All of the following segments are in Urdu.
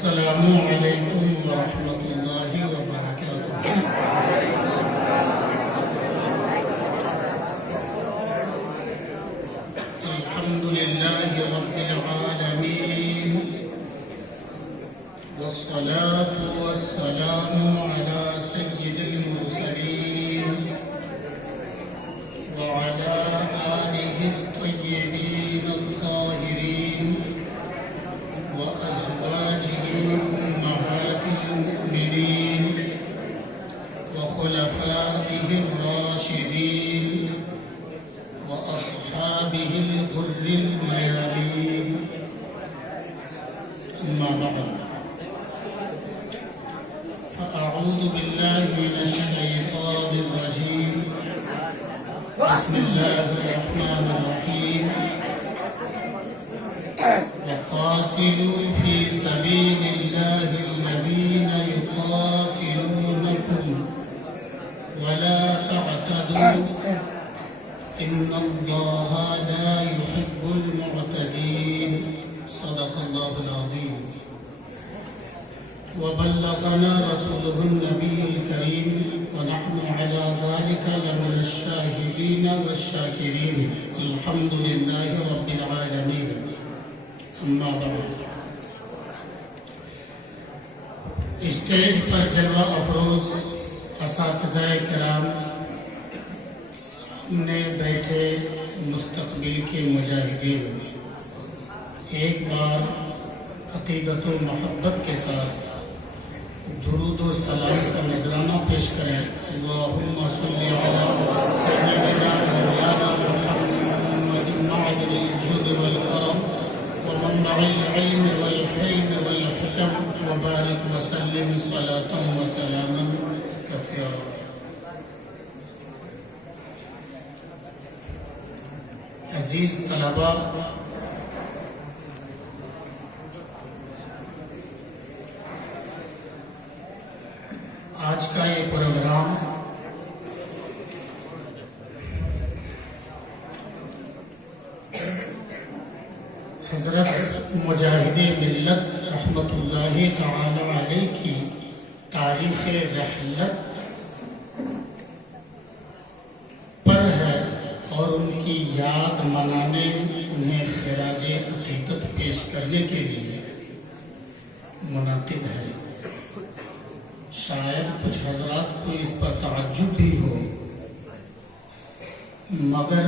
السلام علیکم ورحمۃ اللہ وبرکاتہ۔ الحمد للہ رب العالمین والصلاة والسلام علی سید المرسلین وعلی آلہ الطیبین الطاہرین وأزواجه أمهات المؤمنين وخلفائه الراشدين وأصحابه الغر الميامين، أما بعد فأعوذ بالله من الشيطان الرجيم، بسم الله الرحمن الرحيم، وقاتلوا في سبيل الله الذين يقاتلونكم ولا تعتدوا إن الله لا يحب المعتدين، صدق الله العظيم، وبلغنا رسوله النبي الكريم، ونحن على ذلك لمن الشاهدين والشاكرين، الحمد لله رب العالمين، اما بعد۔ اسٹیج پر جلوہ افروز اساتذہ کرام، سامنے بیٹھے مستقبل کے مجاہدین، ایک بار عقیدت و محبت کے ساتھ درود و سلام کا نذرانہ پیش کریں۔ اللہم صلی علی سیدنا مولانا محمد معدن الجود والکرم ومنبع العلم والحلم والحکم، وبارک وسلم صلاة وسلاما کثیرا۔ عزیز طلباء، آج کا یہ پروگرام حضرت مجاہد ملت رحمۃ اللہ تعالی علیہ کی تاریخ رحلت پر ہے، اور ان کی یاد منانے، انہیں خراج عقیدت پیش کرنے کے لیے منعقد ہے۔ شاید کچھ حضرات کو اس پر تعجب بھی ہو، مگر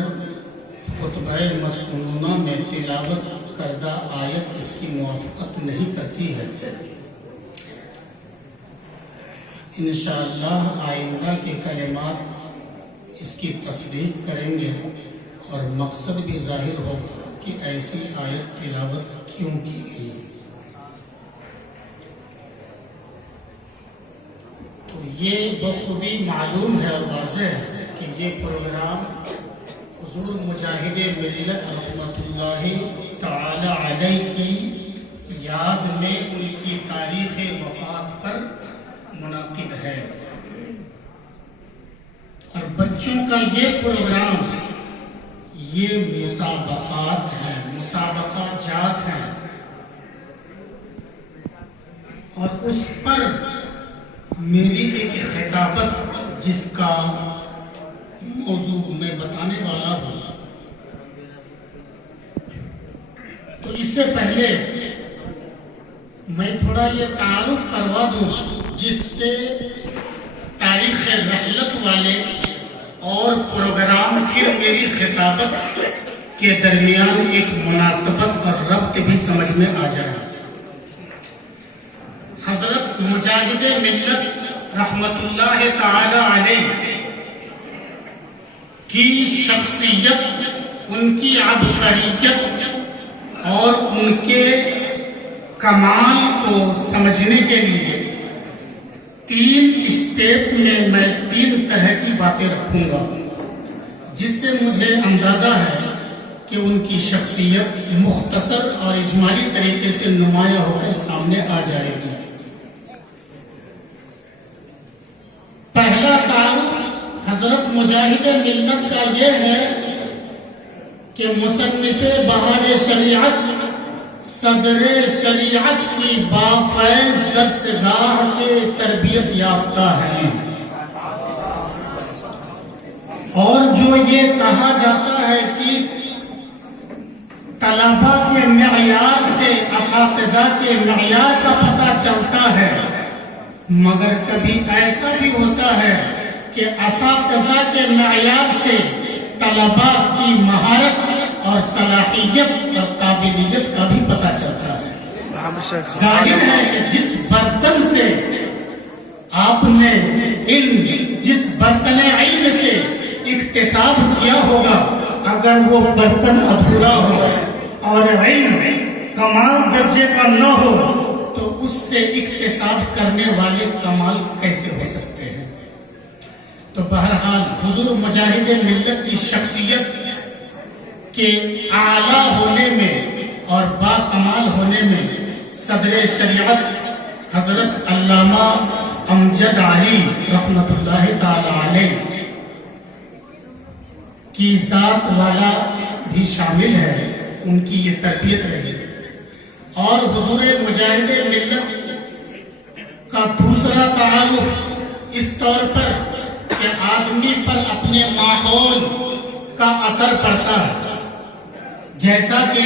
خطبہ مسنونہ میں تلاوت کردہ آیت اس کی موافقت نہیں کرتی ہے۔ انشاءاللہ آئندہ کے کلمات اس کی تصدیق کریں گے، اور مقصد بھی ظاہر ہوگا کہ ایسی آیت تلاوت کیوں کی گئی۔ تو یہ بخوبی معلوم ہے اور واضح ہے کہ یہ پروگرام حضور مجاہد ملت رحمۃ اللہ تعالی علیہ کی یاد میں ان کی تاریخ وفات پر منعقد ہے، اور بچوں کا یہ پروگرام یہ مسابقات ہیں، مسابقات جات ہیں، اور اس پر میری ایک خطابت جس کا موضوع میں بتانے والا ہوں، تو اس سے پہلے میں تھوڑا یہ تعارف کروا دوں، جس سے تاریخ رحلت والے اور پروگرام پھر میری خطابت کے درمیان ایک مناسبت اور ربط بھی سمجھ میں آ جائے۔ حضرت مجاہد ملت رحمت اللہ تعالی علیہ کی شخصیت، ان کی عبقریت اور ان کے کمال کو سمجھنے کے لیے 3 اسٹیپ میں 3 طرح کی باتیں رکھوں گا، جس سے مجھے اندازہ ہے کہ ان کی شخصیت مختصر اور اجمالی طریقے سے نمایاں ہو کر سامنے آ جائے گی۔ پہلا تعارف حضرت مجاہد ملت کا یہ ہے کہ مصنف بہار شریعت صدر شریعت کی بافیض درسگاہ کے تربیت یافتہ ہیں، اور جو یہ کہا جاتا ہے کہ طلباء کے معیار سے اساتذہ کے معیار کا پتہ چلتا ہے، مگر کبھی ایسا بھی ہوتا ہے کہ اساتذہ کے معیار سے طلباء کی مہارت اور صلاحیت اور قابلیت کا بھی پتہ چلتا ہے۔ ظاہر ہے کہ جس برتن سے آپ نے علم، جس برتن علم سے اکتساب کیا ہوگا، اگر وہ برتن ادھورا ہو اور علم کمال درجے کا نہ ہو تو اس سے اکتساب کرنے والے کمال کیسے ہو سکتے ہیں؟ تو بہرحال حضور مجاہد ملت کی شخصیت کے اعلیٰ ہونے میں اور با کمال ہونے میں صدر شریعت حضرت علامہ امجد علی رحمت اللہ تعالی علیہ کی ذات والا بھی شامل ہے، ان کی یہ تربیت رہی۔ اور حضور مجاہد ملت کا دوسرا تعارف اس طور پر کہ آدمی پر اپنے ماحول کا اثر پڑتا ہے، جیسا کہ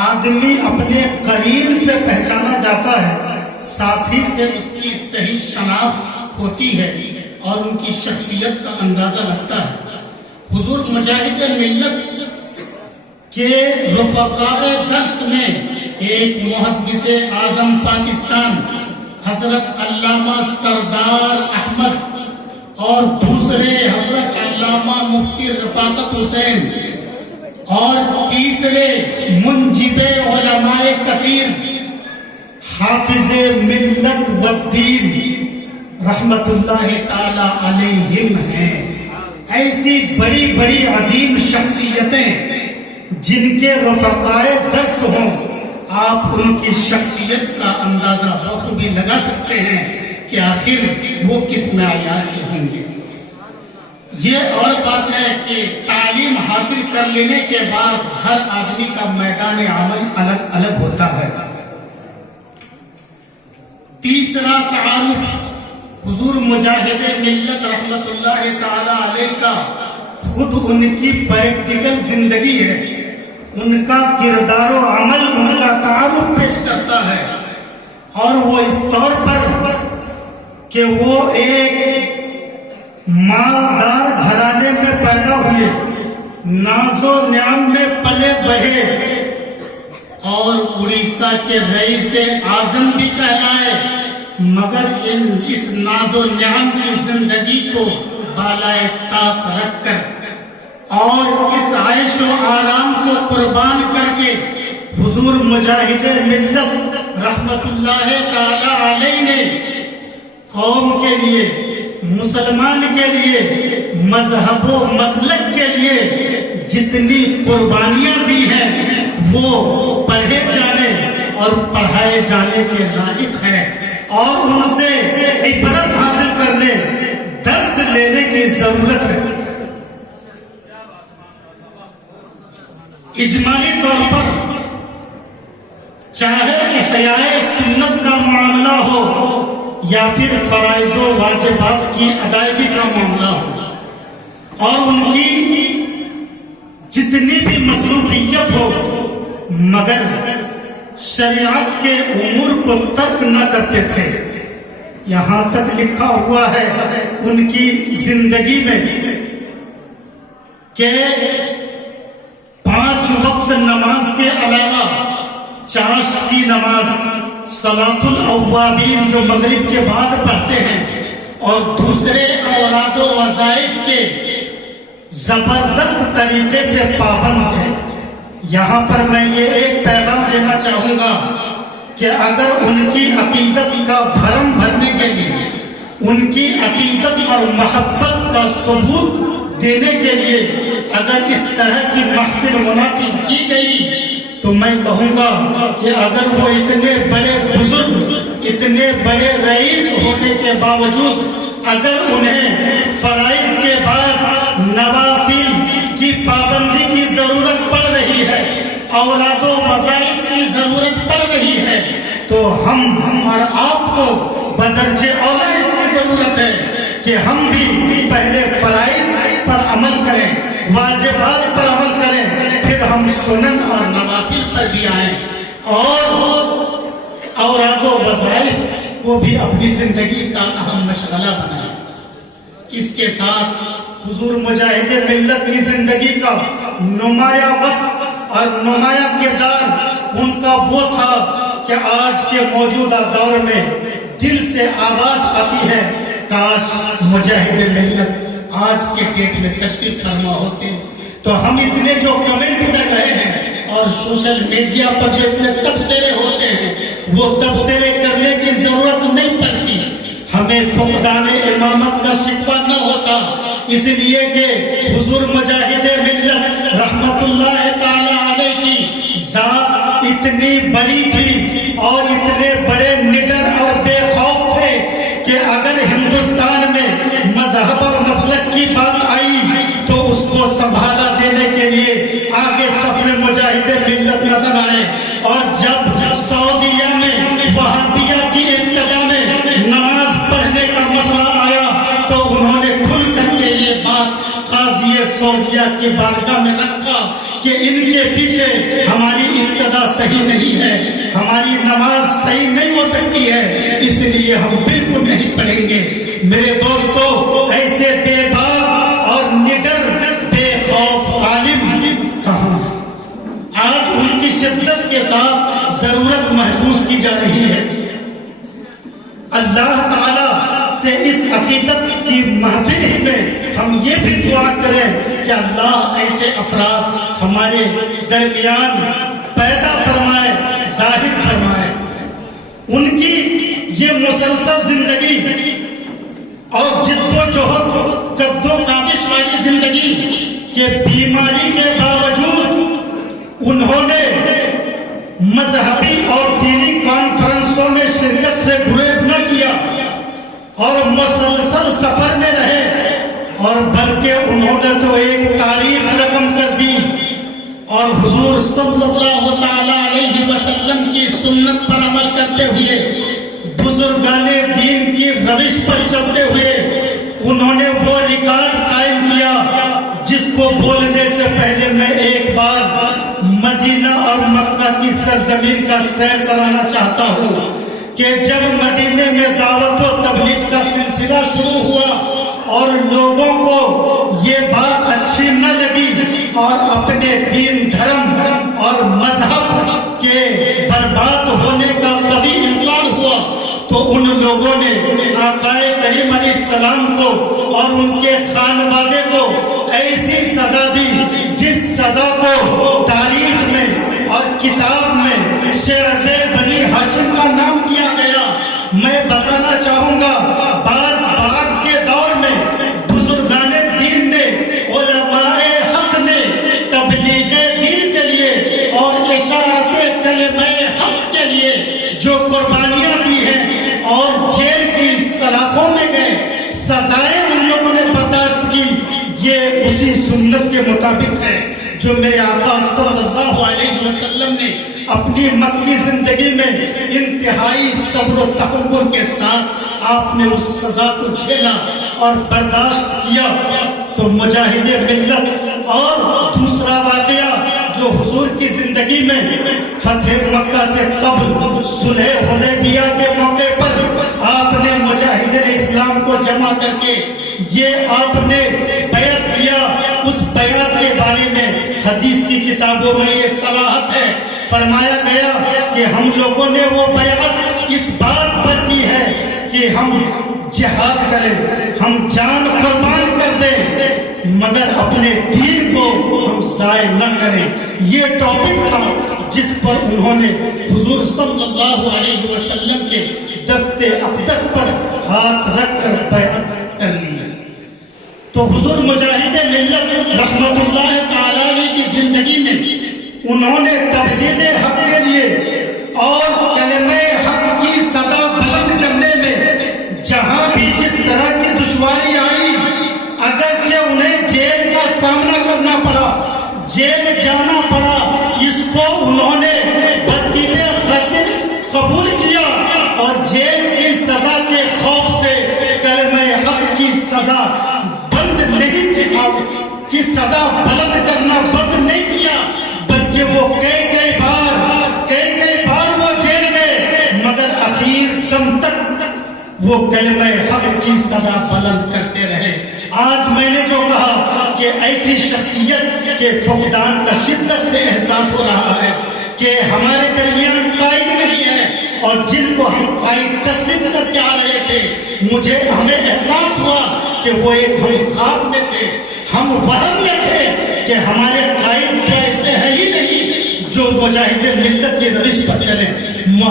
آدمی اپنے قرین سے پہچانا جاتا ہے، ساتھی سے اس کی صحیح شناخت ہوتی ہے اور ان کی شخصیت کا اندازہ لگتا ہے۔ حضور مجاہد ملت کے رفقائے درس میں ایک محدث اعظم پاکستان حضرت علامہ سردار احمد اور دوسرے حضرت علامہ مفتی رفاقت حسین اور تیسرے منجب علماء کثیر حافظ ملت والدین رحمت اللہ تعالی علیہم ہیں۔ ایسی بڑی بڑی عظیم شخصیتیں جن کے رفقائے درس ہوں، آپ ان کی شخصیت کا اندازہ بخوبی لگا سکتے ہیں کہ آخر وہ کس معیار کے ہوں گے۔ یہ اور بات ہے کہ تعلیم حاصل کر لینے کے بعد ہر آدمی کا میدان عمل الگ الگ ہوتا ہے۔ تیسرا تعارف حضور مجاہد ملت رحمت اللہ تعالی علیہ کا خود ان کی پریکٹیکل زندگی ہے، ان کا کردار و عمل ان کا تعارف پیش کرتا ہے، اور وہ اس طور پر کہ وہ ایک مالدار گھرانے میں پیدا ہوئے، ناز و نعم میں پلے بڑھے اور اڑیسہ کے رئیس اعظم بھی کہلائے، مگر اس ناز و نعم کی زندگی کو بالائے طاق رکھ کر اور اس عیش و آرام کو قربان کر کے حضور مجاہد ملت رحمت اللہ تعالی علیہ نے قوم کے لیے، مسلمان کے لیے، مذہب و مسلک کے لیے جتنی قربانیاں دی ہیں وہ پڑھے جانے اور پڑھائے جانے کے لائق ہے، اور ان سے عبرت حاصل کرنے، درس لینے کی ضرورت ہے۔ اجمالی طور پر چاہے احیاء سنت کا معاملہ ہو یا پھر فرائض و واجبات کی ادائیگی کا معاملہ ہو، اور ان کی جتنی بھی مصروفیت ہو، مگر شریعت کے امور کو ترک نہ کرتے تھے۔ یہاں تک لکھا ہوا ہے ان کی زندگی میں کہ 5 وقت نماز کے علاوہ چاشت کی نماز، صلاۃ الاوابین جو مغرب کے بعد پڑھتے ہیں، اور دوسرے اوراد و وظائف کے زبردست طریقے سے پابند ہیں۔ یہاں پر میں یہ ایک پیغام دینا چاہوں گا کہ اگر ان کی عقیدت کا بھرم بھرنے کے لیے، ان کی عقیدت اور محبت کا ثبوت دینے کے لیے اگر اس طرح کی محفل منعقد کی گئی تو میں کہوں گا کہ اگر وہ اتنے بڑے بزرگ، اتنے بڑے رئیس ہونے کے باوجود اگر انہیں فرائض کے بعد نوافل کی پابندی کی ضرورت پڑ رہی ہے اولاد و وظائف کی ضرورت پڑ رہی ہے تو ہم اور آپ کو بدرجہ اولا اس کی ضرورت ہے کہ ہم بھی پہلے فرائض پر عمل کریں، واجبات پر عمل کریں، پھر ہم سنن اور نوافل پر بھی آئیں اور اولاد و وظائف کو بھی اپنی زندگی کا اہم مشغلہ بنائیں۔ اس کے ساتھ حضور مجاہد ملت کی زندگی کا نمایاں وصف اور نمایاں کردار ان کا وہ تھا کہ آج کے موجودہ دور میں دل سے آواز آتی ہے، کاش مجاہد ملت آج کے ڈیٹ میں تشریف فرما ہوتے تو ہم اتنے جو کمنٹ کر رہے ہیں اور سوشل میڈیا پر جو اتنے تبصرے ہوتے ہیں وہ تبصرے کرنے کی ضرورت نہیں پڑتی، ہمیں فقدان امامت کا شکوہ نہ ہوتا، اس لیے کہ حضور مجاہد ملت رحمت اللہ تعالی علیہ کی ذات اتنی بڑی تھی اور اتنے بڑے نڈر اور بے خوف تھے کہ اگر ہندوستان میں مذہب اور مسلک کی بات آئی تو اس کو سنبھالا دینے کے لیے آگے صف میں مجاہد ملت نظر آئے، اور جب سعودیہ میں وہابیہ کی ابتدا میں نماز پڑھنے کا مسئلہ آیا تو انہوں نے کھل کر کے یہ بات قاضی سعودیہ کی بارگاہ میں رکھا کہ ان کے پیچھے ہماری ابتدا صحیح نہیں ہے، ہماری نماز صحیح نہیں ہو سکتی ہے، اس لیے ہم بالکل نہیں پڑھیں گے۔ میرے دوستو، ایسے بے باک اور نڈر بے خوف عالم کہاں؟ آج ان کی شدت کے ساتھ ضرورت محسوس کی جا رہی ہے۔ اللہ تعالیٰ سے اس عقیدت کی محفل میں ہم یہ بھی دعا کریں کہ اللہ ایسے افراد ہمارے درمیان پیدا فرمائے، ظاہر فرمائے۔ ان کی یہ مسلسل زندگی اور جد و جہد قد و کاوش والی زندگی کے بیماری کے باوجود انہوں نے مذہبی اور دینی کانفرنسوں میں شرکت سے گریز نہ کیا اور مسلسل سفر میں رہے، اور بلکہ انہوں نے تو ایک تاریخ رقم کر دی اور حضور صلی اللہ تعالی علیہ وسلم کی سنت پر عمل کرتے ہوئے، بزرگان دین کی روش پر چلتے ہوئے انہوں نے وہ ریکارڈ قائم کیا جس کو بولنے سے پہلے میں ایک بار مدینہ اور مکہ کی سرزمین کا سیر کرانا چاہتا ہوں کہ جب مدینے میں دعوت و تبلیغ کا سلسلہ شروع ہوا اور لوگوں کو یہ بات اچھی نہ لگی اور اپنے دین دھرم اور مذہب کے برباد ہونے کا قوی امکان ہوا تو ان لوگوں نے آقا کریم علیہ السلام کو اور ان کے خانوادے کو ایسی سزا دی جس سزا کو تاریخ میں اور کتاب میں شیرز بنی ہاشم کا نام دیا گیا۔ میں بتانا چاہوں گا بعد کے دور میں بزرگان دین نے، علماء حق نے تبلیغ دین کے لیے اور اشاعت کلمہ حق کے لیے جو قربانیاں دی ہیں اور جیل کی سلاخوں میں گئے، سزائیں ان لوگوں نے برداشت کی، یہ اسی سنت کے مطابق ہے جو میرے آقا صلی اللہ علیہ وسلم نے اپنی مکی زندگی میں انتہائی صبر و تحمل کے ساتھ آپ نے اس سزا کو جھیلا اور برداشت کیا۔ تو مجاہد ملت اور دوسرا واقعہ جو حضور کی زندگی میں فتح مکہ سے قبل صلح حدیبیہ کے موقع پر آپ نے مجاہد اسلام کو جمع کر کے یہ آپ نے بیعت کیا، اس بیعت کے بارے میں حدیث کی کتابوں میں یہ صراحت ہے، فرمایا گیا کہ ہم لوگوں نے وہ بیعت اس بات پر کی ہے کہ ہم جہاد کریں، ہم جان قربان کر دیں، مگر اپنے دین کو ہم ضائع نہ کریں۔ یہ ٹاپک تھا جس پر انہوں نے حضور صلی اللہ علیہ وسلم کے دست اقدس پر ہاتھ رکھ کر بیعت کر لی۔ تو حضور مجاہد ملت رحمت اللہ تعالی علیہ کی زندگی میں انہوں نے تبلیغ حق کے لیے اور کلمہ حق کی صدا بلند کرنے میں جہاں بھی جس طرح کی دشواری آئی، اگرچہ انہیں جیل کا سامنا کرنا پڑا، جیل جانا پڑا، اس کو وہ کلمہ حق کی صدا بلند کرتے رہے۔ آج میں نے جو کہا کہ ایسی شخصیت کے فقدان کا شدت سے احساس ہو رہا ہے کہ ہمارے درمیان قائد نہیں ہے، اور جن کو ہم قائد تسلیم کر کے آ رہے تھے ہمیں احساس ہوا کہ وہ ایک خواب میں تھے، ہم وہم میں تھے کہ ہمارے قائد تو ایسے ہے ہی نہیں جو مجاہد ملت کی روش پر چلے۔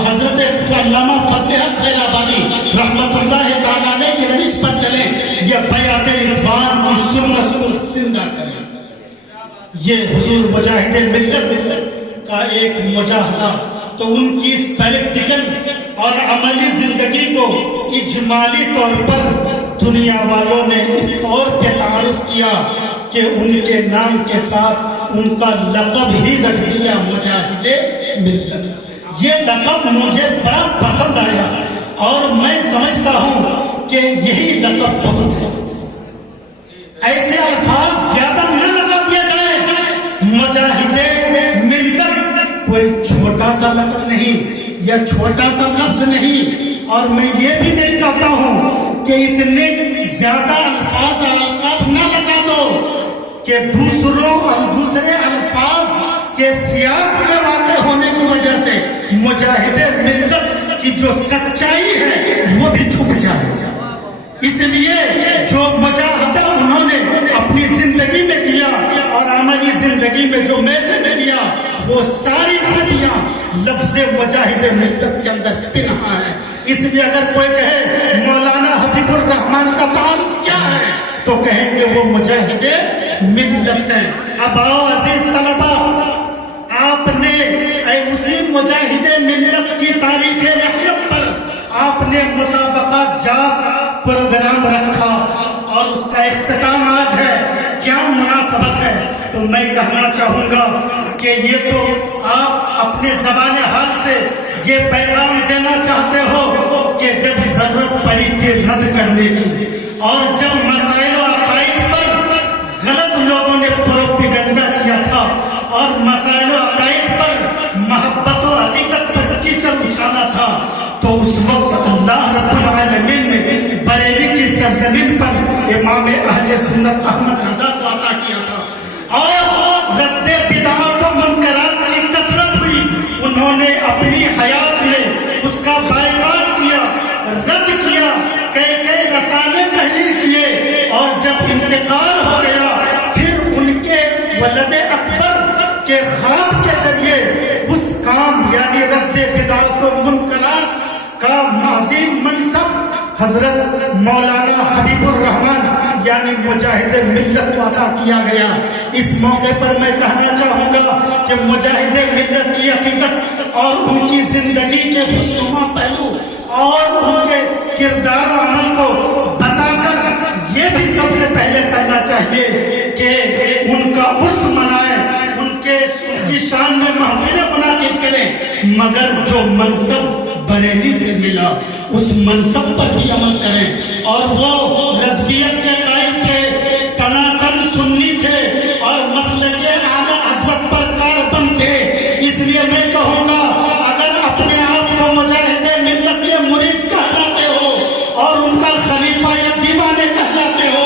حضرت علامہ فضل حق خیر آبادی رحمت اللہ تعالیٰ علیہ کی روش پر چلے، یہ بیعت رضوان کی سنت کو زندہ کریں۔ یہ حضور مجاہد ملت کا ایک مجاہدہ، تو ان کی اس پریکٹیکل اور عملی زندگی کو اجمالی طور پر دنیا والوں نے اس طور پہ تعارف کیا کہ ان کے نام کے ساتھ ان کا لقب ہی رکھ دیا مجاہد ملت۔ یہ لقب مجھے بڑا پسند آیا اور میں سمجھتا ہوں کہ یہی لقب بہت ہے۔ ایسے الفاظ زیادہ نہ لگا دیا جائے۔ مجاہد ملت کوئی چھوٹا سا لفظ نہیں یا چھوٹا سا لفظ نہیں، اور میں یہ بھی نہیں کہتا ہوں کہ اتنے زیادہ الفاظ اور القاب نہ لگا دو کہ دوسرے الفاظ کے سیاق میں واقع ہونے کی وجہ سے مجاہد ملت کی جو سچائی ہے وہ بھی چھپ جائے۔ اس لیے جو مجاہدہ انہوں نے اپنی زندگی میں کیا اور عملی زندگی میں جو میسج دیا، وہ ساری خوبیاں لفظ مجاہد ملت کے اندر پنہا ہے۔ اس لیے اگر کوئی کہے مولانا حبیب الرحمان کا تعارف کیا ہے تو کہیں گے وہ مجاہد ملت ہے۔ اب آؤ عزیز طلبہ، آپ نے اسی مجاہد ملت کی تاریخ رحلت پر آپ نے مسابقہ جات پروگرام رکھا اور اس کا اختتام آج ہے۔ کیا مناسبت ہے؟ تو میں کہنا چاہوں گا کہ یہ تو آپ اپنے زبان حال سے یہ پیغام دینا چاہتے ہو کہ جب ضرورت پڑی تھی رد کرنے کی، اور جب مسائل و عقائد پر غلط لوگوں نے پروپیگنڈا کیا تھا اور مسائل و عقائد پر محبت و حقیقت پر کیچڑ اچھالا تھا، تو اس وقت اللہ رب العالمین نے بریلی کی سرزمین پر امام اہل سنت احمد رضا کو عطا کیا تھا، اور رد بدعات و منکرات کی کثرت ہوئی۔ انہوں نے اپنی حیات میں اس کا بائیکاٹ کیا، رد کیا، کئی رسالے تحریر کیے، اور جب انتقال ہو گیا پھر ان کے ولد اکبر کے خواب کے ذریعے اس کام یعنی رد بدعات و منکرات کا عظیم منصب حضرت مولانا حبیب الرحمان یعنی مجاہد ملت کو عطا کیا گیا۔ اس موقع پر میں کہنا چاہوں گا کہ مجاہد ملت کی عقیدت اور ان کی زندگی کے خوشنما پہلو اور ان کے کردار و عمل کو بتا کر یہ بھی سب سے پہلے کہنا چاہیے کہ ان کا عرس منائیں، ان کی شان میں محفلیں منعقد کریں، مگر جو منصب بریلی سے ملا اس منصب پر بھی عمل کریں۔ اور وہ رضویت کے قائل تھے، تناقل سنی تھے اور مسلک اعلیٰ حضرت پر کاربند تھے۔ اس لیے میں کہوں گا اگر اپنے آپ کو مجاہد ملت کے مرید کہلاتے ہو اور ان کا خلیفہ یا دیوانے کہلاتے ہو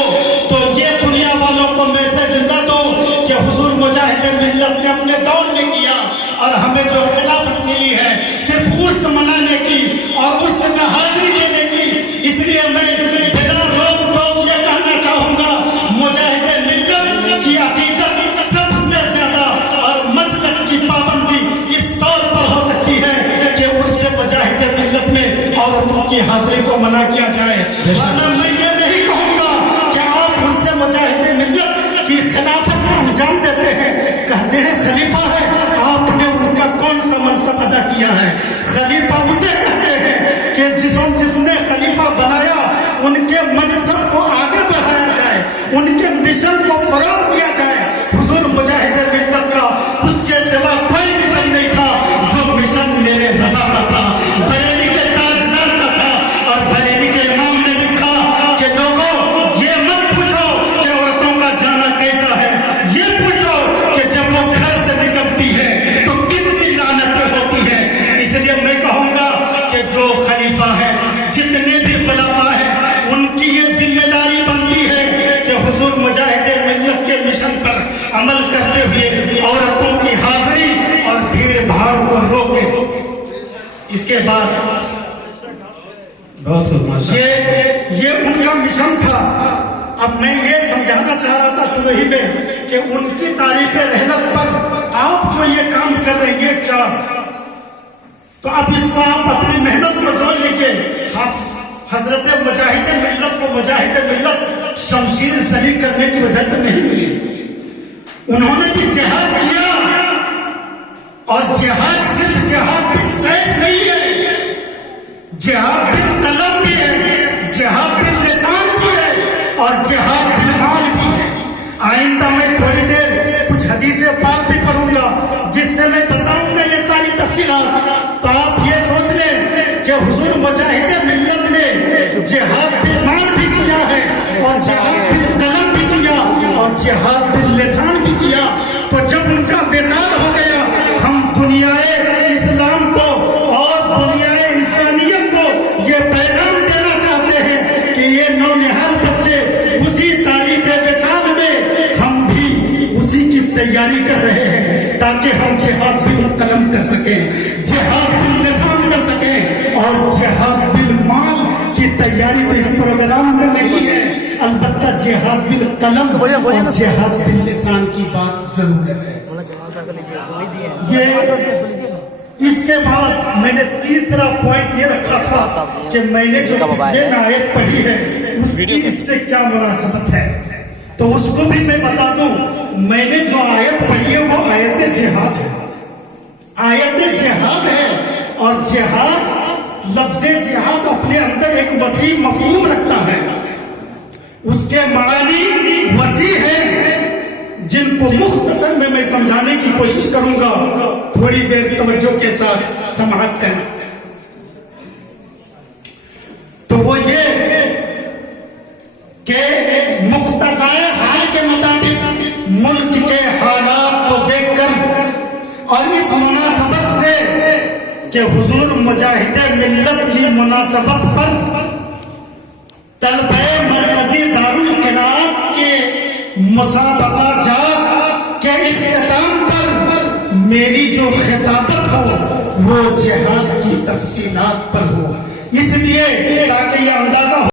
تو یہ دنیا والوں کو میسج نہ دو کہ حضور مجاہد ملت نے اپنے دور میں کیا اور ہمیں جو خلافت ملی ہے صرف عرس منانے کی اور عرس میں حاضری دینے کی۔ اس لیے میں بلا روک ٹوک یہ کہنا چاہوں گا مجاہد ملت کی عقیدت سب سے زیادہ اور مسلک کی پابندی اس طور پر ہو سکتی ہے کہ عرس مجاہد ملت میں عورتوں کی حاضری کو منع کیا جائے، ورنہ میں یہ نہیں کہوں گا کہ آپ عرس مجاہد ملت کی خلافت کو انجام دیتے ہیں، کہتے ہیں خلیفہ ہے، آپ نے ان کا کون سا منصب ادا کیا ہے؟ خلیفہ اسے کہتے ہیں کہ جس نے خلیفہ بنایا ان کے منصب کو آگے بڑھایا جائے، ان کے مشن کو فروغ دیا جائے۔ حضور مجاہد ملت کا اس کے سوا کوئی مشن نہیں تھا جو مشن میرے رضا کا تھا، بریلی کے تاجدار کا تھا، اور بریلی کے امام نے لکھا کہ لوگوں یہ مت پوچھو کہ عورتوں کا جانا کیسا ہے، یہ پوچھو کہ جب وہ گھر سے نکلتی ہے تو کتنی لعنتیں ہوتی ہے۔ اس لیے میں کہوں گا کہ جو خلیفہ ہے جتنے بھی خلافہ اس کے بعد بہت خوب ماشاءاللہ. یہ ان کا مشن تھا. اب میں یہ سمجھانا چاہ رہا تھا شروع ہی میں کہ ان کی تاریخ رحلت پر آپ جو یہ کام کر رہے ہیں کیا، تو اب اس کو آپ اپنی محنت کو جوڑ لیجیے. حضرت مجاہد ملت کو مجاہد ملت شمشیر زلی کرنے کی وجہ سے نہیں ملی. انہوں نے بھی جہاد کیا، اور جہاد صرف جہاد بالسیف نہیں ہے، جہاد بالقلم بھی ہے، جہاد باللسان بھی ہے، اور جہاد بالمال بھی ہے. آئندہ میں تھوڑی دیر کچھ حدیث پاک بھی پڑھوں گا جس سے میں بتاؤں گا یہ ساری تفصیلات. تو آپ یہ سوچ لیں کہ حضور مجاہد ملت نے جہاد بالمال بھی کیا ہے، اور جہاد بالقلم بھی کیا، اور جہاد باللسان بھی کیا. تو جب ان کا وصال ہو گیا، ہم دنیائے اسلام کو اور دنیائے انسانیت کو یہ پیغام دینا چاہتے ہیں کہ یہ نونہال بچے اسی تاریخ وصال میں ہم بھی اسی کی تیاری کر رہے ہیں تاکہ ہم جہاد بالقلم کر سکیں، جہاد باللسان کر سکیں، اور جہاد بالمال کی تیاری تو اس پروگرام میں نہیں ہے، البتہ جہاد بالقلم اور جہاد باللسان کی بات ضرور ہے. یہ اس کے بعد میں نے تیسرا پوائنٹ یہ رکھا تھا کہ میں نے جو یہ آیت پڑھی ہے اس کی اس سے کیا مناسبت ہے، تو اس کو بھی میں بتا دوں. میں نے جو آیت پڑھی ہے وہ آیت جہاد ہے، آیت جہاد ہے. اور جہاد، لفظ جہاد اپنے اندر ایک وسیع مفہوم رکھتا ہے، اس کے معنی وسیع ہیں جن کو مختصر میں سمجھانے کی کوشش کروں گا. تھوڑی دیر توجہ کے ساتھ سماعت کریں. تو وہ یہ کہ مقتضائے حال کے مطابق ملک کے حالات کو دیکھ کر اور اس مناسبت سے کہ حضور مجاہد ملت کی مناسبت پر طلبہ مرکزی دارالقرآن کے مسابقہ جات کے اختتام پر میری جو خطابت ہو وہ جہاد کی تفصیلات پر ہو، اس لیے تاکہ یہ اندازہ ہو